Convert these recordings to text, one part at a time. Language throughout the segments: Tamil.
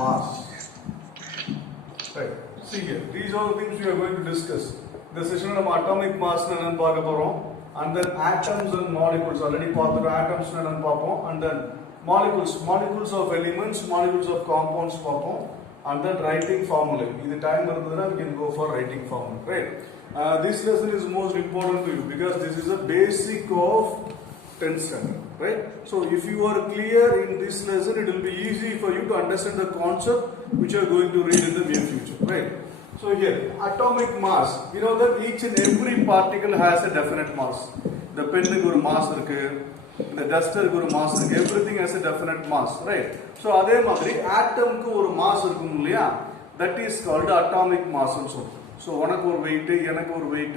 mass. Right. See here, these are the things we are going to discuss. The session of atomic mass and then atoms and molecules. Already atoms and then molecules of elements, molecules of compounds, and then writing formula. In the time we can go for writing formula. Right. This lesson is most important to you because this is a basic of 10th standard. Right. So if you are clear in this lesson, it will be easy for you to understand the concept which you are going to read in the near future. Right. So here, atomic mass. You know that each and every particle has a definite mass. The pen ku oru mass irukku, the duster ku oru mass irukku. Everything has a definite mass, right? So adhe madri atom ku oru mass irukum illaya, that is called atomic mass nu solrom. So unak oru weight, enak oru weight,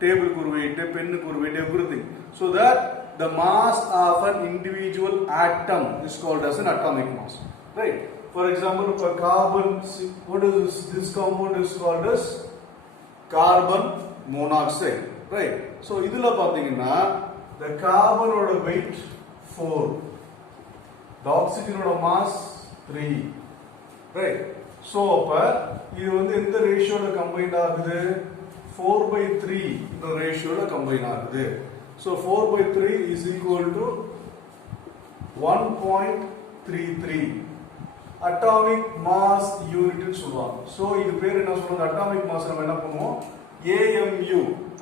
table ku oru weight, pen ku oru weight, everything. So that the mass of an individual atom is called as an atomic mass, right? For example, for carbon, what is this compound is called as carbon monoxide, right? So, idhula pathina the carbon oda weight 4, the oxygen oda mass 3, right? So, idu vandu endha ratio la combine agudhu 4/3 the ratio la combine agudhu. So, 4/3 is equal to 1.33. Atomic mass unit னு சொல்வாங்க. So இது பேர் என்ன சொல்றாங்க? Atomic mass நம்ம என்ன பண்ணுவோம்? AMU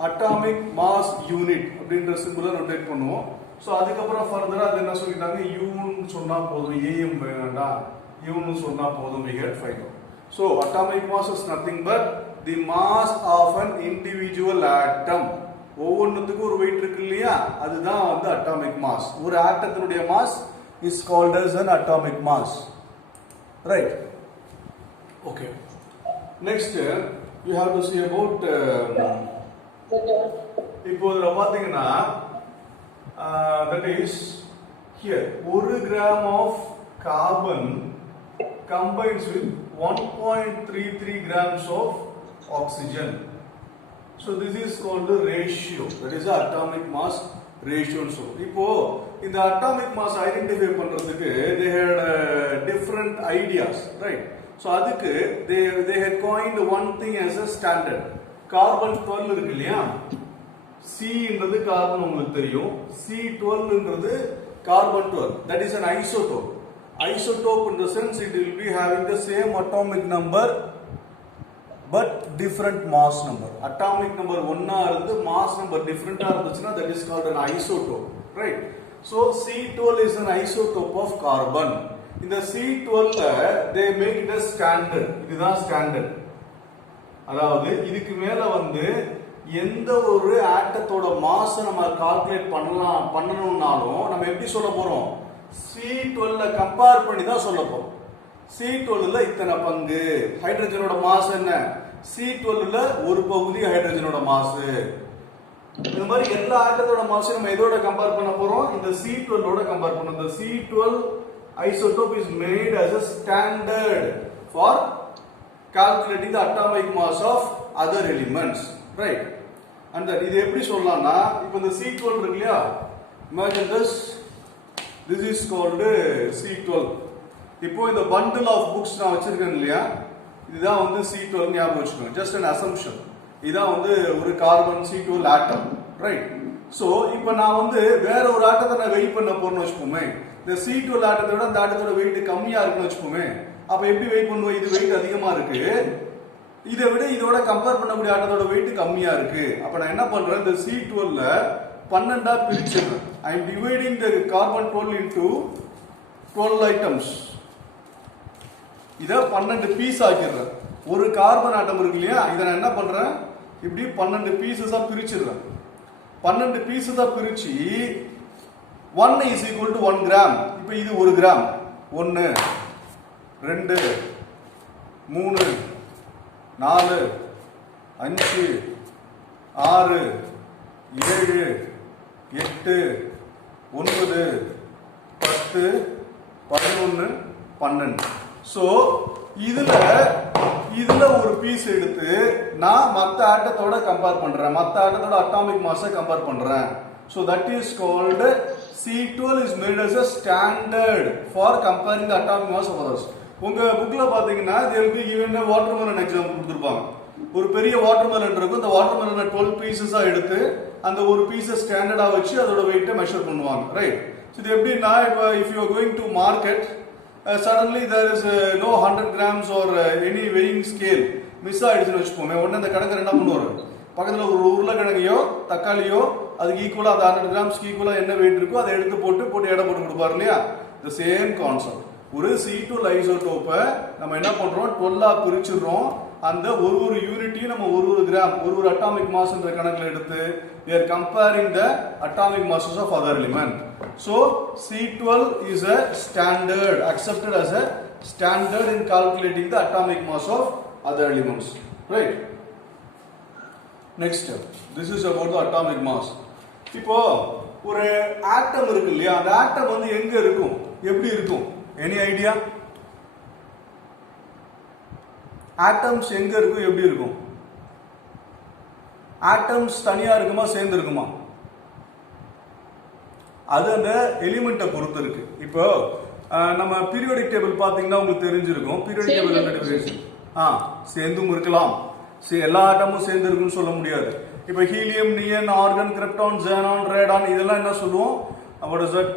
atomic mass unit அப்படிங்கற சிம்பலை நோட்டேட் பண்ணுவோம். So அதுக்கு அப்புறம் ஃபர்தரா அது என்ன சொல்லிட்டாங்க? U னு சொன்னா போதும், AM வேண்டாம். U னு சொன்னா போதும், we get find out. So atomic mass is nothing but the mass of an individual atom. ஒவ்வொன்றுத்துக்கும் ஒரு weight இருக்கு இல்லையா? அதுதான் வந்து atomic mass. ஒரு ஆட்டத்தினுடைய mass is called as an atomic mass. Right. Okay. Next, you have to see about. இப்போ பாத்தீங்கன்னா that is here 1 gram of carbon combines with 1.33 grams of oxygen. So this is called the ratio. That is the atomic mass ratio. So இப்போ இந்த atomic mass identify பண்றதுக்கு they had different ideas, right? So அதுக்கு they had coined one thing as a standard. Carbon 12 இருக்கு இல்லையா? C ன்றது கார்பன் உங்களுக்கு தெரியும். C12 ன்றது carbon 12. That is an isotope. Isotope in the sense it will be having the same atomic number but different mass number. Atomic number 1 இருந்து mass number different இருந்துச்சுனா that is called an isotope, right? So C12 is an isotope of carbon. In the C12 they make it as standard. இதுதான் standard. அதாவது இதுக்கு மேல வந்து எந்த ஒரு ஆட்டத்தோட மாஸ் நம்ம கால்குலேட் பண்ணணும்னாலும் நம்ம எப்படி சொல்ல போறோம்? C12 ல கம்பேர் பண்ணி தான் சொல்ல போறோம். C12 ல இத்தனை பங்கு ஹைட்ரஜனோட மாஸ் என்ன? C12 ல ஒரு பகுதி ஹைட்ரஜனோட மாஸ். இந்த மாதிரி எல்லா ஆட்டத்தோட மாஸ் நம்ம எதோட கம்பேர் பண்ண போறோம்? இந்த C12 ஓட கம்பேர் பண்ணோம். The C12 isotope is made as a standard for calculating the atomic mass of other elements, right? And that இது எப்படி சொல்லலாம்னா இப்போ இந்த C12 இருக்கு இல்லையா? Imagine this is called C12. இப்போ இந்த bundle of books நான் வச்சிருக்கேன் இல்லையா? இதுதான் வந்து C12 ஞாபகம் வச்சுக்கோங்க. Just an assumption. இதான் வந்து ஒரு கார்பன் C12 ஆட்டம், ரைட்? சோ இப்போ நான் வந்து வேற ஒரு ஆட்டத்தை நான் வெயிட் பண்ண போறேன்னு வெச்சுப்போமே. இந்த C12 ஆட்டத்தை விட அந்த ஆட்டத்தோட வெயிட் கம்மியா இருக்குன்னு வெச்சுப்போமே. அப்ப எப்படி வெயிட் பண்ணுவோம்? இது வெயிட் அதிகமா இருக்கு. இதை விட இதோட கம்பேர் பண்ணக்கூடிய ஆட்டத்தோட வெயிட் கம்மியா இருக்கு. அப்ப நான் என்ன பண்றேன்? இந்த C12 ல 12ஆ பிரிச்சிடுறேன். I am dividing the carbon 12 into 12 items. இத 12 பீஸ் ஆக்கிடுறேன். ஒரு கார்பன் ஆட்டம் இருக்கு இல்லையா? இத நான் என்ன பண்றேன்? இப்படி 12 பீசஸா பிரிச்சிடுறேன். 12 பீசஸா பிரிச்சு 1 is equal to 1 gram. இப்போ இது 1 கிராம். 1 2 3 4 5 6 7 8 9 10 11 12. So இதுல ஒரு பீஸ் எடுத்து நான் மத்த ஆட்டத்தோட கம்பேர் பண்றேன். மத்த ஆட்டத்தோட அட்டாமிக் மாஸை கம்பேர் பண்றேன். So that is called C12 is made as a standard for comparing the atomic mass of others. உங்க புக்ல பாத்தீங்கன்னா they will be given a watermelon example கொடுத்திருப்பாங்க. ஒரு பெரிய வாட்டர்மெலன் இருக்கும். அந்த வாட்டர்மெலனை 12 பீசஸா எடுத்து அந்த ஒரு பீஸை ஸ்டாண்டர்டா வச்சு அதோட வெயிட்டை மெஷர் பண்ணுவாங்க. ரைட். So இது எப்படின்னா if you are going to market suddenly there is no 100 grams or any weighing scale miss ஆயிடுச்சுன்னு வச்சுப்போமே, உடனே அந்த கணக்கர் என்ன பண்ணுவாரு, பக்கத்துல ஒரு உருளைக்கிழங்கையோ தக்காளியோ அதுக்கு ஈக்குவலா அந்த 100 கிராம்ஸ்க்கு ஈக்குவலா என்ன வெயிட் இருக்கோ அதை எடுத்து போட்டு எடை போட்டு கொடுப்பாரு இல்லையா. The same concept. ஒரு C2 லைசோடோப்பை நம்ம என்ன பண்றோம், 12ஆ பிரிச்சிடுறோம். அந்த ஒரு யூனிட்டையும் நம்ம ஒரு கிராம் ஒரு அட்டாமிக் மாஸ்ன்ற கணக்குல எடுத்து we are comparing the atomic masses of other element. So C12 is a standard, accepted as a standard in calculating the atomic mass of other elements. Right. Next, this is about the atomic mass. இப்போ ஒரு ஆட்டம் இருக்கு இல்லையா, அந்த ஆட்டம் வந்து எங்க இருக்கும், எப்படி இருக்கும்? Any idea? ஆட்டம்ஸ் எங்க இருக்கும், எப்படி இருக்கும்? ஆட்டம்ஸ் தனியா இருக்குமா சேர்ந்து இருக்குமா? அது அந்த எலிமெண்ட்டை பொறுத்து இருக்கு. இப்போ நம்ம பீரியாடிக் டேபிள் பாத்தீங்கன்னா உங்களுக்கு தெரிஞ்சிருக்கும். பீரியாடிக் டேபிள் என்ன டிஃபரன்ஸ்? சேர்ந்தும் இருக்கலாம், எல்லா ஆட்டமும் சேர்ந்து இருக்குன்னு சொல்ல முடியாது. இப்போ helium, neon, organ, krypton, xenon, Radon இதெல்லாம் என்ன சொல்லுவோம்? what is that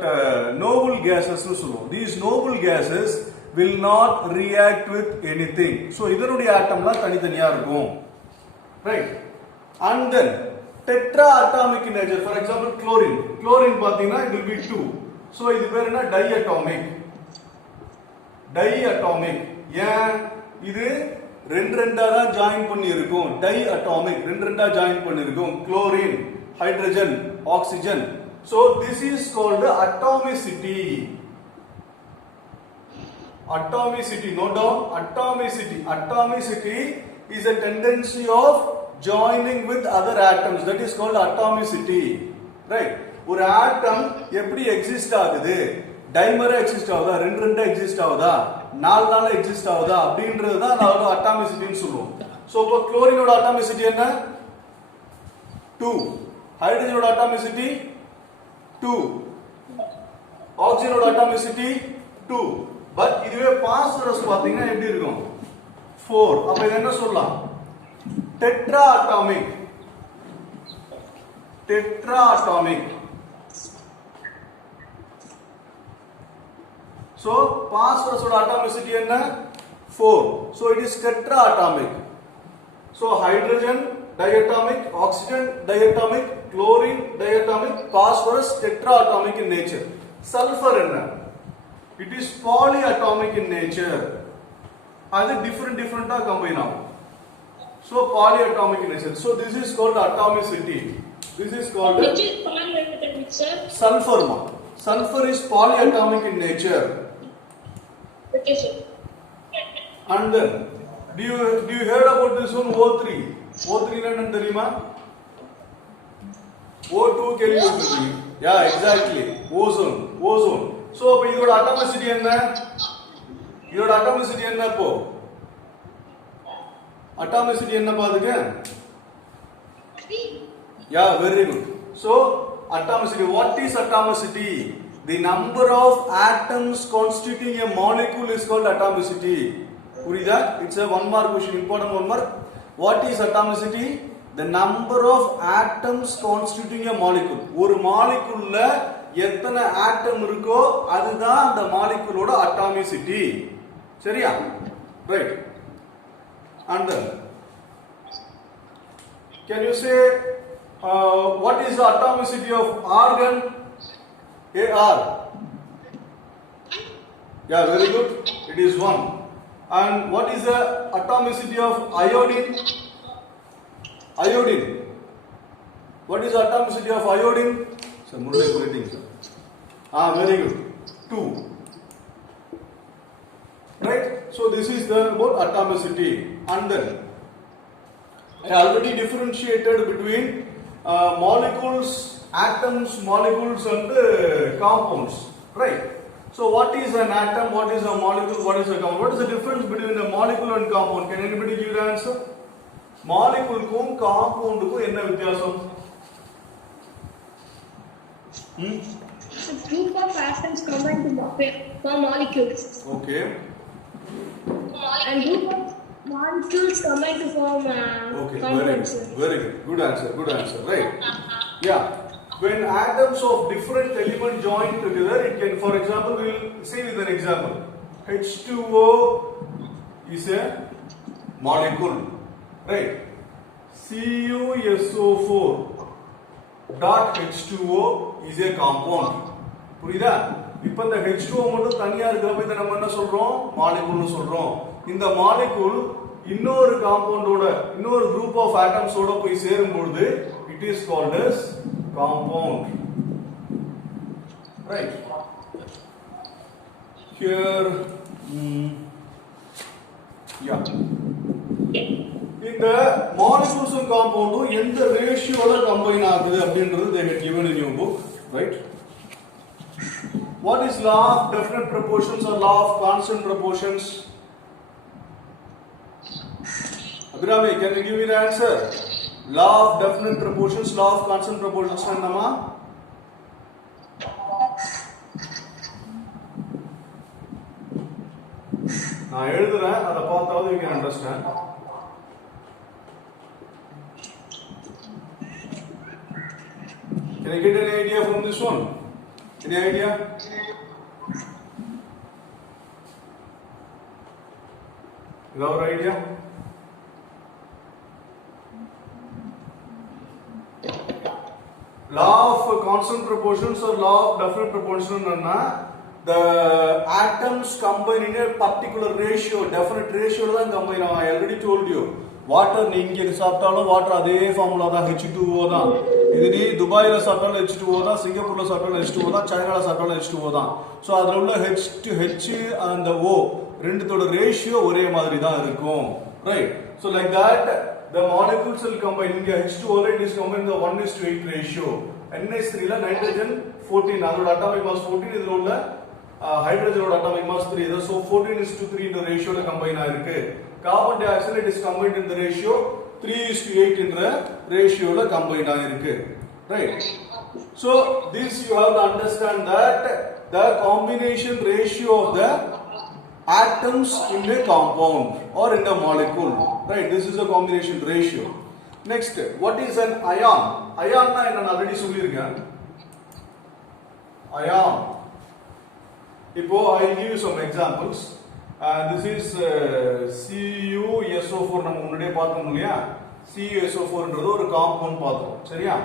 noble gases னு சொல்லுவோம். these noble gases will not react with anything. so இதனுடைய ஆட்டம்லாம் தனித்தனியா இருக்கும். right. and then tetraatomic in nature. for example chlorine பாத்தீங்கன்னா it will be 2. so இது பேர் என்ன, diatomic. ஏன் இது ரெண்டா தான் ஜாயின் பண்ணி இருக்கும். diatomic ரெண்டா ஜாயின் பண்ணி இருக்கும். chlorine, hydrogen, oxygen. so this is called atomicity. Note down atomicity is a tendency of joining with other atoms. that is called atomicity. right. ஒரு ஆட்டம் எப்படி எக்ஸிஸ்ட் ஆகுது, டைமரா எக்ஸிஸ்ட் ஆகுதா, ரெண்டா எக்ஸிஸ்ட் ஆகுதா, நாலு எக்ஸிஸ்ட் ஆகுதா அப்படின்றது தான் நாம அட்டாமிசிட்டின்னு சொல்லுவோம். சோ இப்போ குளோரினோட அட்டாமிசிட்டி என்ன, 2. ஹைட்ரஜனோட அட்டாமிசிட்டி 2. ஆக்சிஜனோட அட்டாமிசிட்டி 2. பட் இதுவே பாஸ்பரஸ் பாத்தீங்கன்னா எப்படி இருக்கும், 4. அப்ப இது என்ன சொல்லலாம், டெட்ராஅட்டாமிக். so phosphorus oda atomicity enna 4. so it is tetraatomic. so hydrogen diatomic, oxygen diatomic, chlorine diatomic, phosphorus tetraatomic in nature. sulfur enna, it is polyatomic in nature. adu different ah combine agum. so polyatomic in nature. so this is called atomicity. this is called which is polyatomic, sir? sulfur is polyatomic in nature. okay, sir. and then do you heard about this one, O3 என்னன்னு தெரியுமா? O2 கேள்விப்பட்டிருக்கீங்க. yeah exactly, ozone. so அப்ப இதோட அட்டாமிசிட்டி என்ன, இப்போ அட்டாமிசிட்டி என்ன பாருங்க. yeah very good. so atomicity, what is atomicity? the number of atoms constituting a molecule is called atomicity. புரியுதா? it's a one mark question, important one mark. what is atomicity? the number of atoms constituting a molecule. ஒரு மாலிகுல்ல எத்தனை ஆட்டம் இருக்கோ அதுதான் அந்த மாலிகுலோட atomicity. சரியா? right. and then can you say what is the atomicity of argon? Ar. yeah very good, it is 1. and what is the atomicity of iodine? what is the atomicity of iodine? sir Murali rating sir. very good, 2. right. so this is the about atomicity. and then I already differentiated between molecules, atoms, molecules and compounds. right. so what is an atom, what is a molecule, what is a compound? what is the difference between a molecule and compound? can anybody give the answer? molecule kum compound kum enna vyathyasam? group of atoms combined to form molecules. okay. molecules combine to form Okay, compounds. very good. Good answer, right? Yeah. When atoms of different elements join together, it can, for example, we will see with an example. H2O is a molecule, right? CuSO4 dot H2O is a compound. புரியுதா? இப்போ இந்த H2O மட்டும் தனியா இருக்கிறப்ப இத நம்ம என்ன சொல்றோம்? மாலிகூல்னு சொல்றோம். இந்த மாலிகூல் இன்னொரு காம்பவுண்டோட இன்னொரு குரூப் ஆஃப் ஆட்டம்ஸோட போய் சேரும் பொழுது it is called as compound. Right? Here yeah. இந்த மாலிகூல்ஸும் காம்பவுண்டும் எந்த ரேஷியோல கம்பைன் ஆகுது அப்படின்றது they have given in your book, right? What is law of definite proportions or law of constant proportions? Abhirami, can you give me the answer? Law of definite proportions, law of constant proportions என்னமா? நான் எழுதுறேன், அதை பார்த்தாவது you can understand. Can you get any idea from this one? Any idea? You have an idea? Law of constant proportions or law of definite proportions என்னன்னா the atoms combine in a particular ratio, definite ratio தான் combine ஆகும். I already told you. Water நீங்க சாப்பிட்டாலும் வாட்டர் அதே ஃபார்முலா தான் H2O தான். இது நீ துபாயில சாப்பிட்டாலும் H2O தான், சிங்கப்பூர்ல சாப்பிட்டாலும் H2O தான், சைனால சாப்பிட்டாலும் H2O தான். சோ அதுல உள்ள H and O ரெண்டுத்தோட ரேஷியோ ஒரே மாதிரி தான் இருக்கும். Right? So like that the molecules will combine. இங்க H2O it is combined the 1:8 ratio. NH3 ல nitrogen 14 அதோட atomic mass 14, இதுல உள்ள ஹைட்ரஜனோட atomic mass 3. So 14:3 இந்த ரேஷியோல கம்பைன் ஆயிருக்கு. Carbon dioxide is combined in the ratio 3:8 என்ற ரேஷியோல கம்பைன் ஆயிருக்கு. Right? So this you have to understand that the combination ratio of the atoms in a compound or in a molecule. Right? This is a combination ratio. Next, what is an ion? Ion na நான் already சொல்லிருக்கேன். Ion. இப்போ I will give you some examples. This is CuSO4 நம்ம முன்னாடியே பார்த்தோம் இல்லையா? CuSO4 ன்றது ஒரு காம்பவுண்ட் பார்த்தோம். சரியா?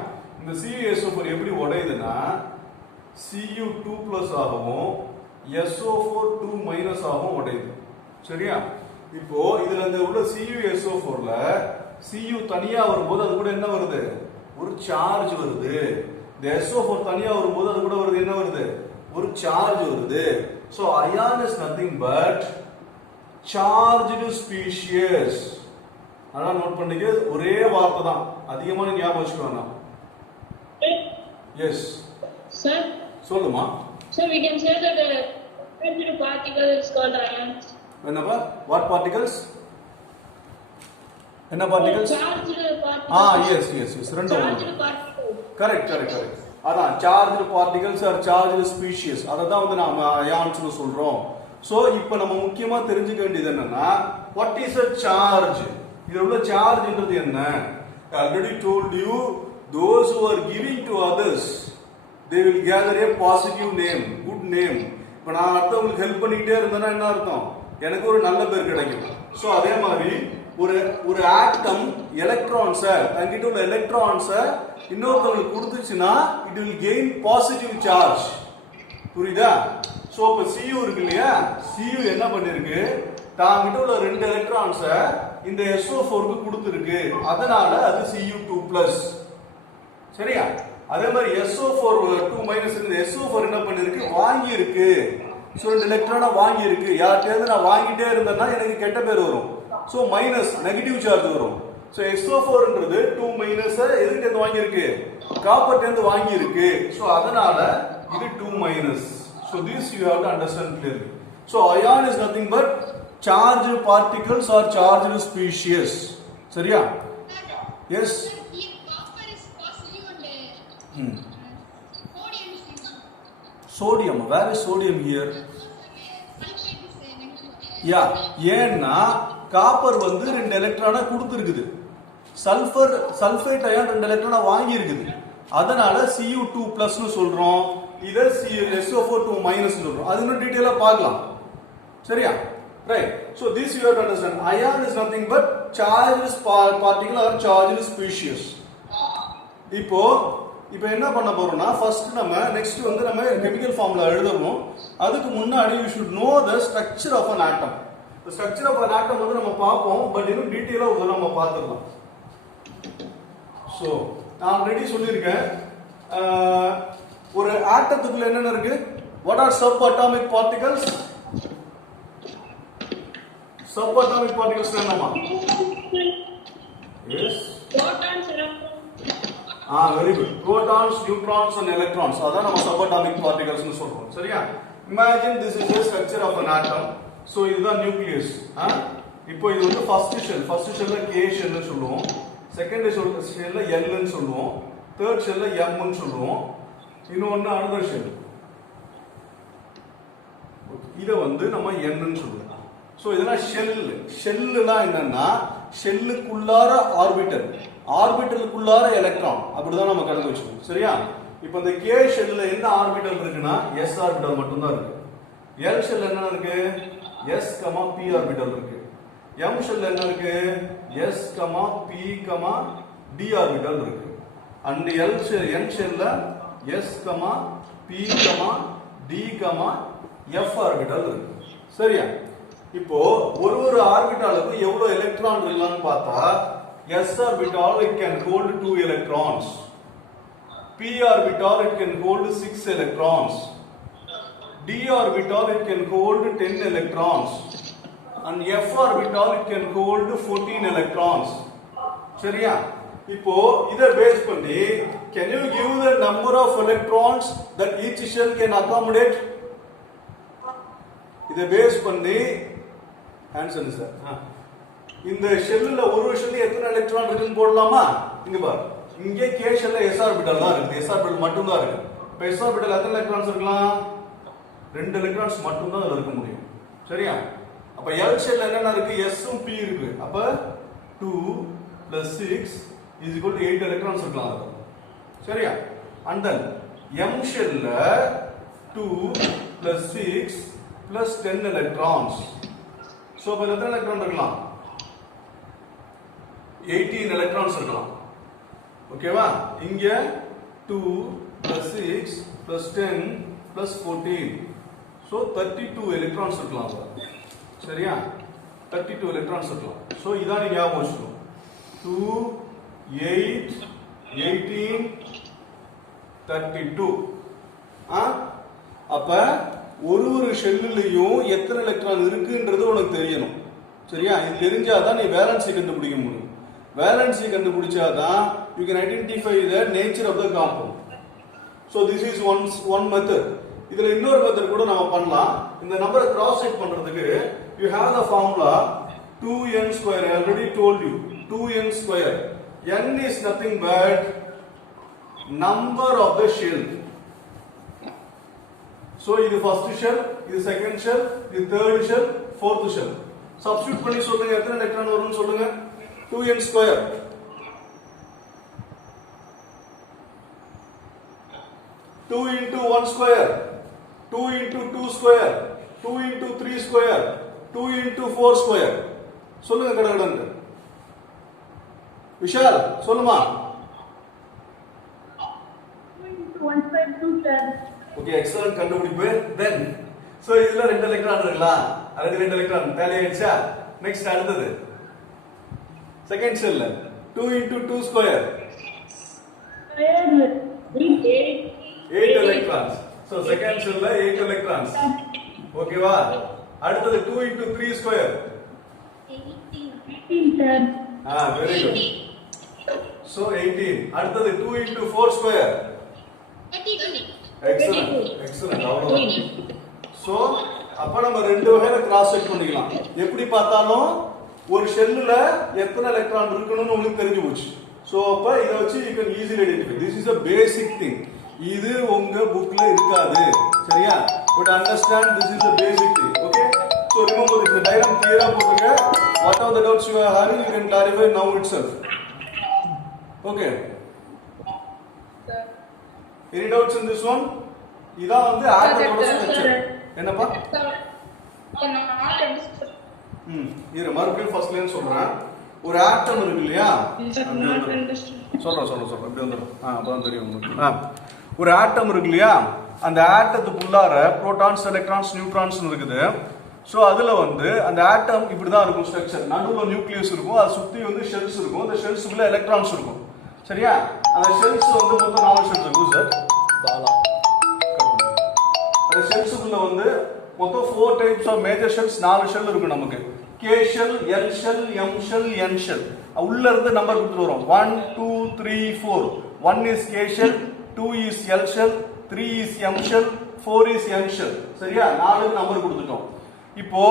இந்த CuSO4 எப்படி உடையுதுன்னா Cu2+ ஆகவும் SO4 2- ஆகவும் உடையுது. சரியா? இப்போ இதுல இந்த உள்ள CuSO4ல Cu தனியா வரும்போது அது கூட என்ன வருது? ஒரு சார்ஜ் வருது. இந்த SO4 தனியா வரும்போது அது கூட வருது என்ன வருது? ஒரு சார்ஜ் வருது. So ion is nothing but charged species. அதான் நோட் பண்ணிக்க, ஒரே வார்த்தை தான், அதிகமா ஞாபகம் வச்சுக்கோங்க. Yes. Sir. சொல்லுமா. Sir, we can say that charged particle is called ions. என்னப்பா? What particles? என்ன particles? Charged particles. Yes. ரெண்டு Charged particles. Correct. அதான் charged particles or charged species. அததான் வந்து நாம ions னு சொல்றோம். சோ இப்போ நம்ம முக்கியமா தெரிஞ்சுக்க வேண்டியது என்னன்னா what is a charge? இதுல உள்ள சார்ஜ்ன்றது என்ன? I already told you those who are giving to others they will gather a positive name, good name. இப்போ நான் அடுத்தவங்களுக்கு ஹெல்ப் பண்ணிட்டே இருந்தேன்னா என்ன அர்த்தம்? எனக்கு ஒரு நல்ல பேர் கிடைக்கும். சோ அதே மாதிரி ஒரு ஆட்டம் எலக்ட்ரான்ஸை தங்கிட்ட உள்ள எலக்ட்ரான்ஸை இன்னொருத்தவங்களுக்கு கொடுத்துச்சுன்னா it will gain positive charge. புரியுதா? சோ இப்ப Cu இருக்கு இல்லையா? Cu என்ன பண்ணிருக்கு? தாங்கிட்ட உள்ள ரெண்டு எலக்ட்ரான்ஸை இந்த SO4 க்கு கொடுத்திருக்கு. அதனால அது Cu2+. சரியா? அதே மாதிரி SO4 2- இந்த SO4 என்ன பண்ணிருக்கு? வாங்கி இருக்கு. சோ ரெண்டு எலக்ட்ரானை வாங்கி இருக்கு. யார்கிட்டயாவது நான் வாங்கிட்டே இருந்தேன்னா எனக்கு கெட்ட பேர் வரும். சோ மைனஸ் நெகட்டிவ் சார்ஜ் வரும். சோ SO4ன்றது 2- எதுக்கு வாங்கி இருக்கு? காப்பர்ட்ட இருந்து வாங்கி இருக்கு. சோ அதனால இது 2-. So this you have to understand clearly. So ion is nothing but charged particles or charged species. சரியா? Yes. Sodium. Where is sodium here? Yeah. ஏன்னா காப்பர் வந்து 2 எலக்ட்ரானை கொடுத்துருக்குது, சல்ஃபேட் அயான் 2 எலக்ட்ரானை வாங்கி இருக்குது. அதனால Cu2+ னு சொல்றோம், இத SO4 மைனஸ் சொல்றோம். அது இன்னும் டீடைலா பார்க்கலாம். சரியா? Right. So this you have to understand. Ion is nothing but charged particle or charged species. இப்போ என்ன பண்ண போறோம்னா, ஃபர்ஸ்ட் நெக்ஸ்ட் வந்து நம்ம கெமிக்கல் ஃபார்முலா எழுதணும். அதுக்கு முன்னாடி you should know the structure of an atom. The structure of an atom வந்து நம்ம பார்ப்போம், பட் இன்னும் டீடைலா நம்ம பார்த்துடலாம். So நான் ஆல்ரெடி சொல்லியிருக்கேன், ஒரு ஆட்டத்துக்குள்ள என்னென்ன இருக்கு? What are subatomic particles? Subatomic particles என்னமா? Yes. Protons, electrons. Very good. Protons, neutrons and electrons. அதான் நம்ம subatomic particles னு சொல்றோம். சரியா? Imagine this is the structure of an atom. So இதுதான் nucleus. இப்போ இது வந்து first shell K shell னு சொல்லுவோம். second shell L னு சொல்லுவோம். third shell M னு சொல்லுவோம். இன்னொன்னு another shell. இத வந்து நம்ம N னு சொல்லுவோம். சோ இதெல்லாம் ஷெல்லுலாம் என்னன்னா ஷெல்லுக்குள்ளார ஆர்பிட்டலுக்குள்ளார எலக்ட்ரான், அப்படிதான் நம்ம கணக்கு வச்சுக்கணும். சரியா? இப்போ இந்த K ஷெல்ல என்ன ஆர்பிட்டல் இருக்குன்னா S ஆர்பிட்டல் மட்டும் தான் இருக்கு. L ஷெல் என்ன இருக்கு? S, P ஆர்பிட்டல் இருக்கு. M ஷெல் என்ன இருக்கு? S, P, D ஆர்பிட்டல் இருக்கு. And N ஷெல்ல S, P, D, F orbital இருக்கு. சரியா? இப்போ ஒரு ஆர்பிட்டாலுக்கு எவ்வளவு எலக்ட்ரான் இருக்கலாம்னு பார்த்தா, S orbital it can hold 2 electrons, P orbital it can hold 6 electrons, D orbital it can hold 10 electrons, and F orbital it can hold 14 electrons. சரியா? இப்போ இத பேஸ் பண்ணி can you give the number of electrons that each shell can accommodate? இத பேஸ் பண்ணி ஆன்சர் சார், இந்த ஷெல்லுல ஒரு ஷெல்ல எத்தனை எலக்ட்ரான் இருக்குன்னு போடலாமா? இங்க பாரு, இங்கே K ஷெல்ல S ஆர்பிட்டல் தான் இருக்கு, S ஆர்பிட்டல் மட்டும் தான் இருக்கு. இப்போ S ஆர்பிட்டல் எத்தனை எலக்ட்ரான்ஸ் இருக்கலாம்? 2 எலக்ட்ரான்ஸ் மட்டும் தான் இருக்க முடியும். சரியா? அப்ப L ஷெல்ல என்னென்ன இருக்கு? S உம் P இருக்கு. அப்ப 2 + 6 = 8 எலக்ட்ரான்ஸ் இருக்கலாம். சரியா? And then M ஷெல்ல 2 + 6 + 10 electrons. So அப்ப எத்தனை எலக்ட்ரான் இருக்கலாம்? 18 எலக்ட்ரான்ஸ் இருக்கலாம். ஓகேவா? இங்க 2 + 6 + 10 + 14, சோ 32 எலக்ட்ரான்ஸ் இருக்கலாம். சரியா? 32 எலக்ட்ரான்ஸ் இருக்கலாம். சோ இதான் நீங்க ஞாபகம் வச்சுக்கணும். 2 8 18 32. அப்ப ஒரு ஷெல்லுலயும் எத்தனை எலக்ட்ரான் இருக்குன்றது உனக்கு தெரியணும். சரியா? இது தெரிஞ்சாதான் நீ வேலன்சி கண்டுபிடிக்க முடியும். வேலன்சி கண்டுபிடிச்சாதான் you can identify the nature of the compound. So this is one method. இதுல இன்னொரு மெத்தட் கூட நம்ம பண்ணலாம். இந்த நம்பரை கிராஸ் செக் பண்றதுக்கு you have the formula 2n². I already told you 2n². n is nothing but number of the shell. So இது first shell, இது second shell, இது third shell, fourth shell. Substitute பண்ணி சொல்லுங்க, எத்தனை எலக்ட்ரான் வரும்னு சொல்லுங்க. 2n². 2 into 1², 2 into 2², 2 into 3², 2 into 4². சொல்லுங்க கடகடன்னு. விஷால் சொல்லுமா. 2 into 1² 2 sir. ஓகே, எக்ஸலென்ட் கண்டுபிடிப்பு. தென் சோ இதுல 2 எலக்ட்ரான் இருக்கலாம். அதுக்கு 2 எலக்ட்ரான் டேலி ஆயிடுச்சா? நெக்ஸ்ட் அடுத்தது செகண்ட் செல்ல 2 into 2². 8 electrons. So second cell la 8 electrons. Okay va? அடுத்தது 2 into 3². 18 sir. Very good. So 18. அடுத்தது 2 into 4². 32. Excellent. அவ்வளவுதான். So அப்ப நம்ம ரெண்டு வகையில கிராஸ் செக் பண்ணிக்கலாம். எப்படி பார்த்தாலும் ஒரு ஷெல்லுல எத்தனை எலக்ட்ரான் இருக்குன்னு உங்களுக்கு தெரிஞ்சு போச்சு. So அப்ப இத வச்சு you can easily identify. This is a basic thing. இது உங்க புக்ல இருக்காது. சரியா? But understand this is a basic thing. Okay? So remember if the diagram clear போடுங்க. Whatever the doubts you are having, you can clarify now itself. Okay. Sir. Any doubts in this one? இதான் வந்து ஆட்டத்தோட ஸ்ட்ரக்சர். என்னப்பா? இரு மறுபடியும் ஃபர்ஸ்ட்ல இருந்து சொல்றேன். ஒரு ஆட்டம் இருக்கு இல்லையா? சொல்றேன் இப்படி வந்துடும். அப்பதான் தெரியும் உங்களுக்கு. ஒரு ஆட்டம் இருக்கு இல்லையா? அந்த ஆட்டத்துக்குள்ளார புரோட்டான்ஸ், எலக்ட்ரான்ஸ், நியூட்ரான்ஸ் இருக்குது. ஸோ அதுல வந்து அந்த ஆட்டம் இப்படிதான் இருக்கும் ஸ்ட்ரக்சர். நடுவில் நியூக்ளியஸ் இருக்கும், அதை சுத்தி வந்து ஷெல்ஸ் இருக்கும். அந்த ஷெல்ஸுக்குள்ள எலக்ட்ரான்ஸ் இருக்கும். சரியா? அந்த ஷெல்ஸ் வந்து மொத்தம் 4 ஷெல்ஸ் இருக்கும் சார். அந்த ஷெல்ஸுக்குள்ள வந்து மொத்தம் 4 types of major shells, 4 shell இருக்கும் நமக்கு. K shell, L shell, M shell, N shell. உள்ள இருந்து நம்பர் கொடுத்துட்டு வரும். 1 2 3 4. 1 is K shell, 2 is L shell, 3 is M shell, 4 is N shell. சரியா? 4 நம்பர் கொடுத்துட்டோம். இப்போ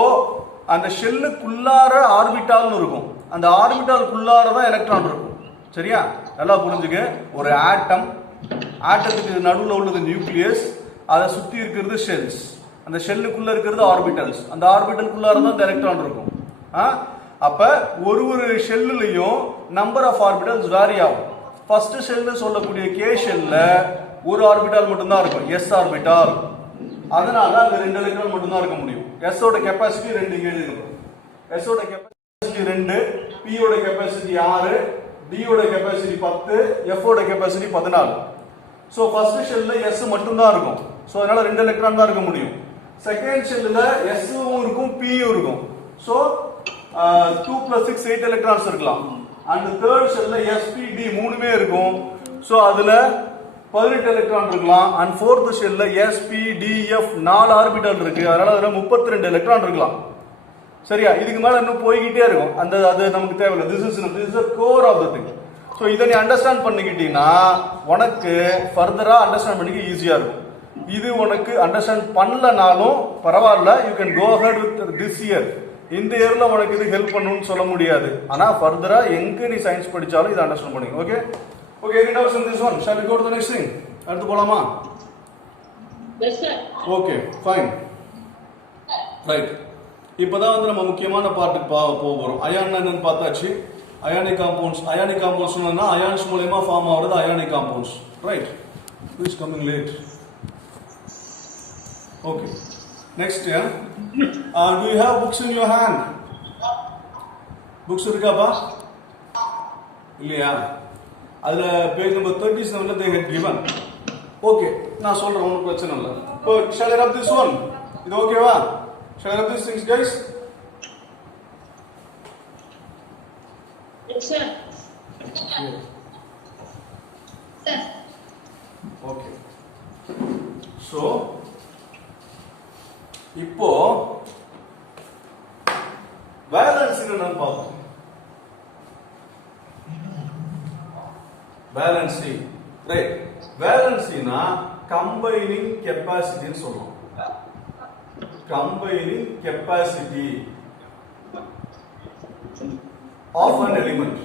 அந்த ஷெல்லுக்குள்ளார ஆர்பிட்டால்னு இருக்கும். அந்த ஆர்பிட்டாலுக்குள்ளார தான் எலக்ட்ரான் இருக்கும். சரியா? நல்லா புரிஞ்சுக்க. ஒரு ஆட்டம், ஆட்டத்துக்கு நடுவில் உள்ளது நியூக்ளியஸ், அதை சுத்தி இருக்கிறது ஷெல்ஸ். அந்த ஷெல்லுக்குள்ள இருக்கிறது ஆர்பிட்டல்ஸ். அந்த ஆர்பிட்டலுக்குள்ளார தான் இந்த எலக்ட்ரான் இருக்கும். அப்ப ஒரு ஷெல்லுலயும் நம்பர் ஆஃப் ஆர்பிட்டல்ஸ் வேரி ஆகும். ஃபர்ஸ்ட் ஷெல்னு சொல்லக்கூடிய கே ஷெல்ல ஒரு ஆர்பிட்டால் மட்டும் தான் இருக்கும், எஸ் ஆர்பிட்டால். அதனால அந்த 2 எலக்ட்ரான் மட்டும் தான் இருக்க முடியும். எஸ் ஓட கெபாசிட்டி 2 இங்க எழுதிருக்கும். எஸ் ஓட கெபாசிட்டி 2, பி ஓட கெபாசிட்டி 6, டி ஓட கெபாசிட்டி 10, எஃப் ஓட கெபாசிட்டி 14. சோ ஃபர்ஸ்ட் ஷெல்ல எஸ் மட்டும் தான் இருக்கும். சோ அதனால 2 எலக்ட்ரான் தான் இருக்க முடியும். செகண்ட் ஷெல்ல எஸ்ஸும் இருக்கும், பியும் இருக்கும். சோ 2 + 6 8 எலக்ட்ரான்ஸ் இருக்கலாம். அண்ட் தேர்ட் ஷெல்ல sp d மூணுமே இருக்கும். சோ அதுல 18 எலக்ட்ரான் இருக்கலாம். அண்ட் ஃபோர்த் ஷெல்ல sp d f 4 ஆர்பிட்டல் இருக்கு. அதனால அதுல 32 எலக்ட்ரான் இருக்கலாம். சரியா? இதுக்கு மேல இன்னும் போய்கிட்டே இருக்கும். அது நமக்கு தேவையில்லை. this is the core of the thing. So இதை நீ அண்டர்ஸ்டாண்ட் பண்ணிக்கிட்டீங்கன்னா உனக்கு ஃபர்தரா அண்டர்ஸ்டாண்ட் பண்ணிக்க ஈஸியா இருக்கும். இது உனக்கு அண்டர்ஸ்டாண்ட் பண்ணலனாலும் பரவாயில்ல, you can go ahead with this year. இந்த இயர்ல உனக்கு இது ஹெல்ப் பண்ணணும்னு சொல்ல முடியாது. ஆனா ஃபர்தரா எங்க நீ சயின்ஸ் படிச்சாலும் இதை அண்டர்ஸ்டாண்ட் பண்ணிக்க. Okay okay. Any doubts in this one? Shall we go to the next thing? அடுத்து போலாமா? Yes sir. Okay fine right. இப்போதான் வந்து நம்ம முக்கியமான பார்ட்டுக்கு போறோம். அயான் என்னன்னு பார்த்தாச்சு. Ionic compounds. அயானிக் காம்பவுண்ட்ஸ்னா அயான்ஸ் மூலமா ஃபார்ம் ஆகுறது ionic compounds. Right. Who is coming late? Okay. Next, do you have books in your hand? Books irukapa? இல்லையா? அதுல page number 37 they had given. Okay, நான் சொல்றேன், ஒன்றும் பிரச்சனை இல்லை. So, shall I rub this one? இது ஓகேவா? Shall I rub these things, guys? Yes, sir. Sir. Okay. So, இப்போ வேலன்ஸ் என்னன்னு பார்ப்போம். Valency, right. வேலன்சினா கம்பைனிங் கெப்பாசிட்டின்னு சொல்றோம். Combining capacity of an element.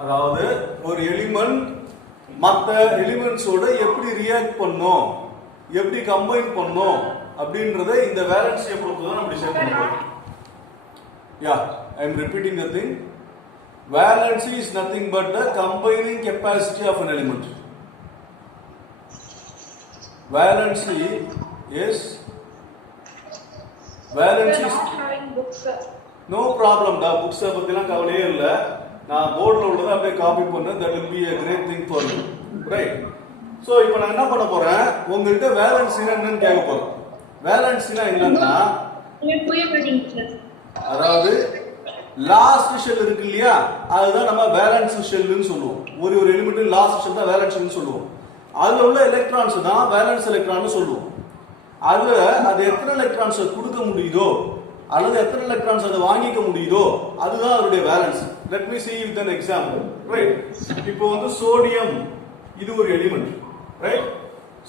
அதாவது ஒரு எலிமெண்ட் மற்ற எலிமெண்ட்ஸோட எப்படி ரியாக்ட் பண்ணும், எப்படி கம்பைன் பண்ணும் அப்படின்றத இந்த வேலன்சியை பொறுத்து தான் நம்ம டிசைட் பண்ணுறோம். Yeah, I am repeating the thing. Valency is nothing but the combining capacity of an element. Valency is having books, sir. No problem. Da books பத்திலாம் கவலையே இல்ல. நான் போர்ட்ல உள்ளத அப்படியே காப்பி பண்ணேன். That will be a great thing for you. Right? So இப்போ நான் என்ன பண்ண போறேன்? உங்ககிட்ட வேலன்சினா என்னன்னு கேட்க போறேன். வேலன்சினா என்னன்னா புரிய மாட்டேங்குது. அதாவது லாஸ்ட் ஷெல் இருக்கு இல்லையா, அதுதான் நம்ம வேலன்ஸ் ஷெல்னு சொல்லுவோம். ஒரு எலிமெண்ட் லாஸ்ட் ஷெல் தான் வேலன்ஸ் ஷெல்னு சொல்லுவோம். அதுல உள்ள எலக்ட்ரான்ஸ் தான் வேலன்ஸ் எலக்ட்ரான் சொல்லுவோம். அதுல அது எத்தனை எலக்ட்ரான்ஸ் கொடுக்க முடியுதோ அல்லது எத்தனை எலக்ட்ரான்ஸ் அதை வாங்கிக்க முடியுதோ அதுதான் அதோடைய valence. Let me see with an example. Right. இப்போ வந்து சோடியம் இது ஒரு எலிமெண்ட். ரைட்.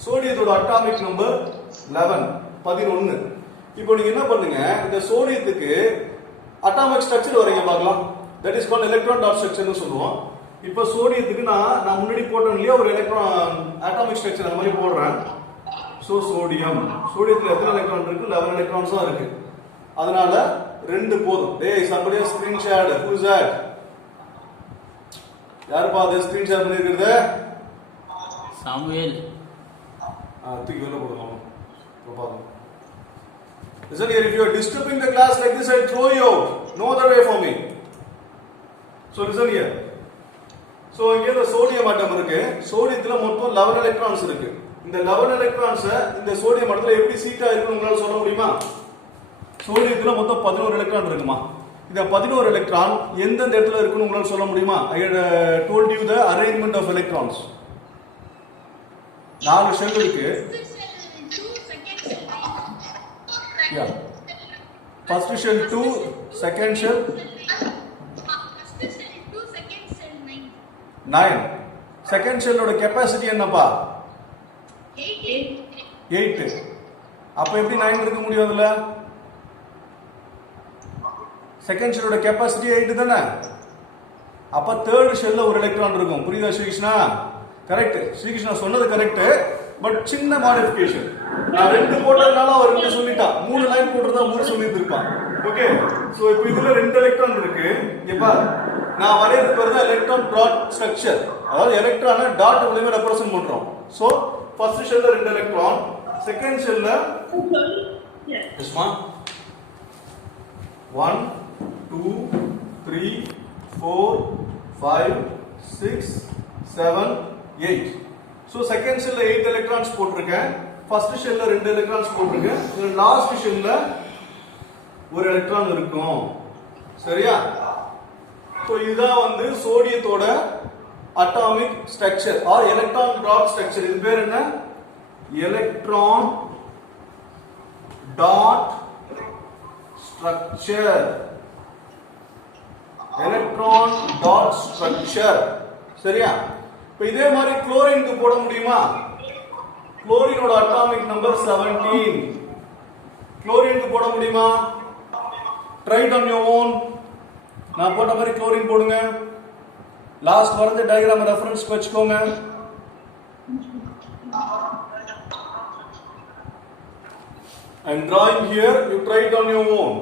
சோடியத்தோட அட்டாமிக் நம்பர் 11. இப்போ நீங்க என்ன பண்ணுங்க, இந்த சோடியத்துக்கு அட்டாமிக் ஸ்ட்ரக்சர் வரைங்க பார்க்கலாம். That is called electron dot ஸ்ட்ரக்சர்னு சொல்லுவோம். இப்போ சோடியத்துக்கு நான் முன்னாடி போட்டேன் இல்லையா ஒரு எலக்ட்ரான் அட்டாமிக் ஸ்ட்ரக்சர் அந்த மாதிரி போடுறேன். So sodium. சோடியத்தில் எத்தனை எலக்ட்ரான் இருக்கு? 11 எலக்ட்ரான்ஸ் தான் இருக்கு. அதனால 2 போதும். டேய் somebody screenshot. Who is that? யாருப்பா அது ஸ்கிரீன்ஷாட் பண்ணிருக்கிறது? சாமுவேல். தூக்கி வெளில போடுங்க. பாப்போம். Listen here, if you are disturbing the class like this, I'll throw you out. No other way for me. So listen here. So இங்க இந்த சோடியம் ஆட்டம் இருக்கு. சோடியத்துல மொத்தம் 11 எலக்ட்ரான்ஸ் இருக்கு. இந்த 11 எலக்ட்ரான்ஸ் இந்த சோடியம் ஆட்டத்துல எப்படி சீட்டா இருக்குன்னு உங்களால சொல்ல முடியுமா? சோடியத்துல மொத்தம் 11 எலக்ட்ரான் இருக்குமா? இந்த 11 எலக்ட்ரான் எந்தெந்த இடத்துல இருக்குன்னு உங்களால சொல்ல முடியுமா? I had told you the arrangement of electrons. 4 shell இருக்கு. Yeah. First shell 2, second shell 9. Second shell ஓட கெபாசிட்டி என்னப்பா? 8. அப்ப எப்படி 9 இருக்க முடியும் அதுல? செகண்ட் ஷெல்லோட கெபாசிட்டி 8 தானே? அப்ப தேர்ட் ஷெல்ல ஒரு எலக்ட்ரான் இருக்கும். புரியுதா ஸ்ரீகிருஷ்ணா? கரெக்ட். ஸ்ரீகிருஷ்ணா சொன்னது கரெக்ட். பட் சின்ன மாடிஃபிகேஷன். நான் 2 போட்டதுனால அவர் 2 சொல்லிட்டான். 3 லைன் போட்டுறதா 3 சொல்லிட்டு இருப்பான். ஓகே. சோ இப்போ இதுல 2 எலக்ட்ரான் இருக்கு. இங்க பாரு. நான் வரையறது பேரு தான் எலக்ட்ரான் டாட் ஸ்ட்ரக்சர். அதாவது எலக்ட்ரானை டாட் மூலமா ரெப்ரசன்ட் பண்றோம். சோ ஃபர்ஸ்ட் ஷெல்ல 2 எலக்ட்ரான், செகண்ட் ஷெல்ல எஸ்மா 1 2 3 4 5 6 7 8. So second shell 8 electrons போட்டிருக்கேன். ஃபர்ஸ்ட் ஷெல்ல 2 electrons போட்டிருக்கேன். இந்த லாஸ்ட் ஷெல்ல ஒரு எலக்ட்ரான் இருக்கும். சரியா? சோ இதுதான் வந்து சோடியத்தோட atomic structure or electron dot structure. இது பேர் என்ன? Electron dot structure. Electron dot structure. சரியா? இப்போ இதே மாதிரி குளோரினுக்கு போட முடியுமா? குளோரினோட அட்டாமிக் நம்பர் 17. குளோரினுக்கு போட முடியுமா? Try it on your own. நான் போட்ட மாதிரி குளோரின் போடுங்க. லாஸ்ட் வரைஞ்ச டயகிராம் ரெஃபரன்ஸ் வச்சுக்கோங்க. I am drawing here, you try it on your own.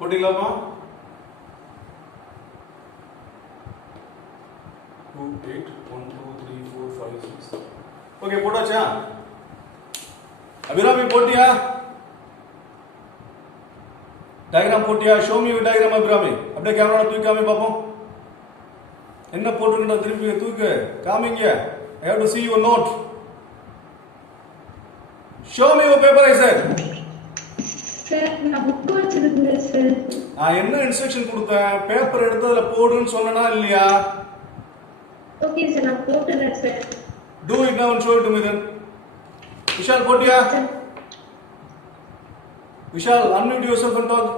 போட்டீங்களாமா? 2 8 1 2 3 4 5 6. ஓகே போட்டாச்சா? அபிராமி போட்டியா? டயகிராம் போட்டியா? Show me your diagram Abirami. அப்படியே கேமரா தூக்கி காமி பாப்போம். என்ன போட்டுருக்கா திருப்பி தூக்கு காமிங்க. I have to see your note. Show me your paper I said. Sir நான் புக் வச்சிருக்கேன் சார். நான் என்ன இன்ஸ்ட்ரக்ஷன் கொடுத்தேன்? பேப்பர் எடுத்து அதுல போடுன்னு சொன்னனா இல்லையா? ஓகே சார் நான் போட்டுறேன் sir. Do it now and show it to me then. Vishal போட்டியா? Vishal unmute yourself and talk.